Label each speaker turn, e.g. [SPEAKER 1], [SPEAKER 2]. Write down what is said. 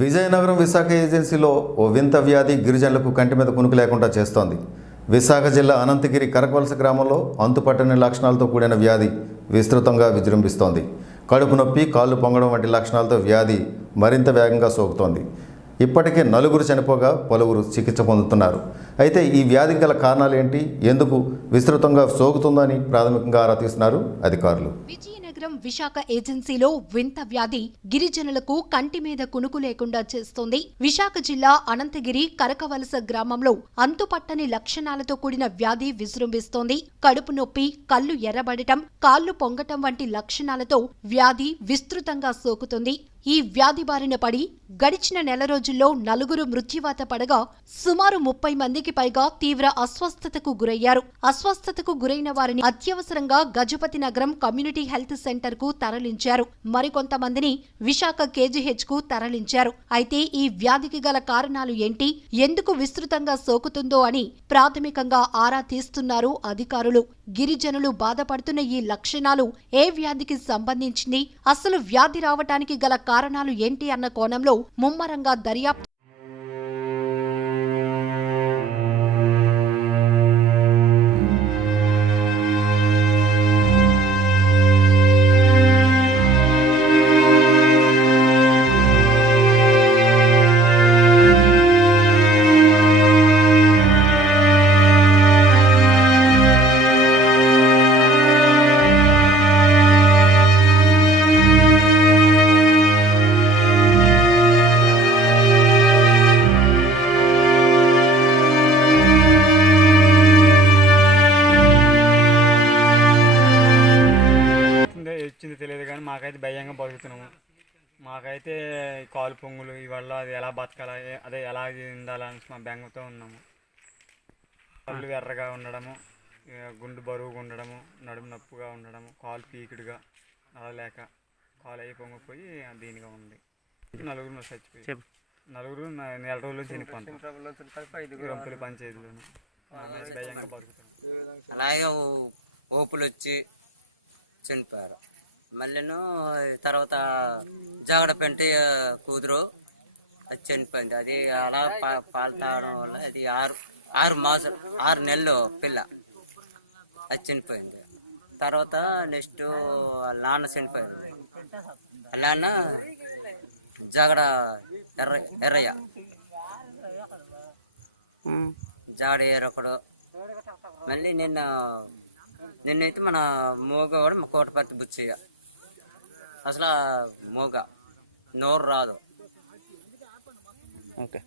[SPEAKER 1] విజయనగరం విశాఖ ఏజెన్సీలో ఓ వింత వ్యాధి గిరిజనులకు కంటి మీద కునుకు లేకుండా చేస్తోంది. విశాఖ జిల్లా అనంతగిరి కరకవలస గ్రామంలో అంతుపట్టని లక్షణాలతో కూడిన వ్యాధి విస్తృతంగా విజృంభిస్తోంది. కడుపు నొప్పి కాళ్ళు పొంగడం వంటి లక్షణాలతో వ్యాధి మరింత వేగంగా సోకుతోంది. ఇప్పటికే నలుగురు చనిపోగా పలువురు చికిత్స పొందుతున్నారు. అయితే ఈ వ్యాధికి గల కారణాలు ఏంటి? ఎందుకు విస్తృతంగా సోకుతుందని ప్రాథమికంగా ఆరా తీస్తున్నారు అధికారులు.
[SPEAKER 2] విజయనగరం విశాఖ ఏజెన్సీలో వింత వ్యాధి గిరిజనులకు కంటి మీద కునుకు లేకుండా చేస్తోంది. విశాఖ జిల్లా అనంతగిరి కరకవలస గ్రామంలో అంతుపట్టని లక్షణాలతో కూడిన వ్యాధి విజృంభిస్తోంది. కడుపు నొప్పి కళ్ళు ఎర్రబడటం కాళ్ళు పొంగటం వంటి లక్షణాలతో వ్యాధి విస్తృతంగా సోకుతుంది. ఈ వ్యాధి బారిన పడి గడిచిన నెల రోజుల్లో నలుగురు మృత్యువాత పడగా సుమారు ముప్పై మందికి పైగా తీవ్ర అస్వస్థతకు గురయ్యారు. అస్వస్థతకు గురైన వారిని అత్యవసరంగా గజపతి నగరం కమ్యూనిటీ హెల్త్ సెంటర్కు తరలించారు. మరికొంతమందిని విశాఖ కేజీహెచ్కు తరలించారు. అయితే ఈ వ్యాధికి గల కారణాలు ఏంటి? ఎందుకు విస్తృతంగా సోకుతుందో అని ప్రాథమికంగా ఆరా తీస్తున్నారు అధికారులు. గిరిజనులు బాధపడుతున్న ఈ లక్షణాలు ఏ వ్యాధికి సంబంధించింది అసలు వ్యాధి రావటానికి గల కారణాలు ఏంటి అన్న కోణంలో ముమ్మరంగా దర్యాప్తు
[SPEAKER 3] వచ్చిందో తెలియదు కానీ మాకైతే భయంగా బతుకుతున్నాము. మాకైతే కాలు పొంగులు ఇవల్ల అది ఎలా బతకాలా అదే ఎలా ఉండాలని మా బెంగతో ఉన్నాము. కళ్ళు ఎర్రగా ఉండడము గుండు బరువుగా ఉండడము నడుము నొప్పుగా ఉండడము కాలు పీకుడుగా లేక కాలు అయి పొంగిపోయి దీనిగా ఉంది. నలుగురు చచ్చిపోయి నలుగురు నెల రోజులు చనిపోతాం రంపుల పంచాయతీలోను. భయంగా బతుకుతున్నాం.
[SPEAKER 4] అలాగే ఊపులు వచ్చి చనిపోయారు. మళ్ళీను తర్వాత జాగడ పెంట కూతురు. అది చనిపోయింది. అది అలా పా- పాలు తాగడం వల్ల అది ఆరు ఆరు మాసాలు ఆరు నెలలు పిల్ల. అది చనిపోయింది. తర్వాత నెక్స్ట్ వాళ్ళ నాన్న చనిపోయింది. నాన్న జాగడ ఎర్ర ఎర్రయ్య. జాగడ ఎర్రొకడు. మళ్ళీ నిన్న నిన్నైతే మన మోగ కూడా మా కోటపర్తి బుచ్చయ్య. అసలు మోగ. నోరు రాదు
[SPEAKER 5] ఓకే.